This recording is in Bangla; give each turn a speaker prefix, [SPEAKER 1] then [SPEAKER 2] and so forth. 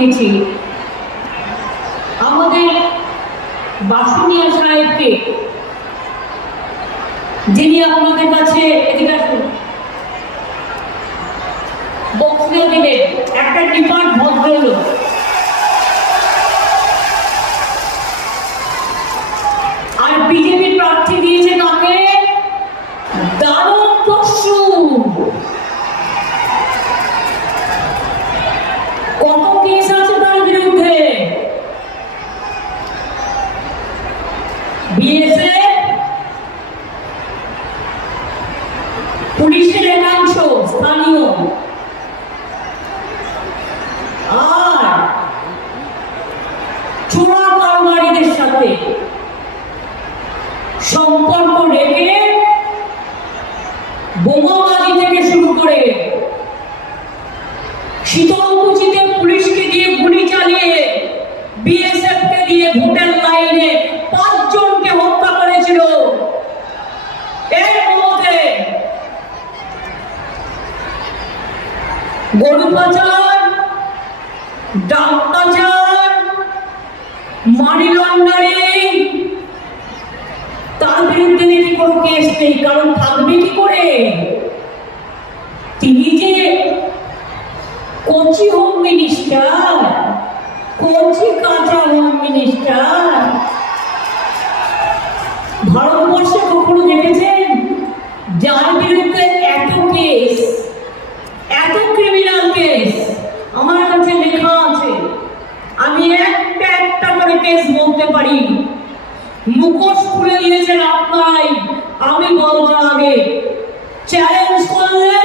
[SPEAKER 1] দিয়েছি আমাদের বাসুনিয়া সাহেবকে, যিনি আপনাদের কাছে এদিকে আসুন। বক্তৃতা দিলেন। একটা ডিপার্ট ভদ্রলোক আর বিজেপি কত কেস আছে তার বিরুদ্ধে পুলিশের একাংশ স্থানীয়। আর চোরা কারবারিদের সাথে সম্পর্ক রেখে বোমাবাজি থেকে শুরু করে শীতলকুচিতে গরু পাচার ডাক পাচার মানি লন্ডারিং তার বিরুদ্ধে নাকি কোনো কেস নেই, কারণ থাকবে কি করে? তিনি যে কোচি হোম মিনিস্টার কোচি কাঁচা হোম মিনিস্টার ভারতবর্ষে কখনো দেখেছেন? যার বিরুদ্ধে এত কেস এত ক্রিমিনাল কেস আমার কাছে লেখা আছে আমি একটা একটা করে বলতে পারি। মুখোশ খুলে দিয়েছেন আপনারাই। আমি বলব আগে। চ্যালেঞ্জ করলে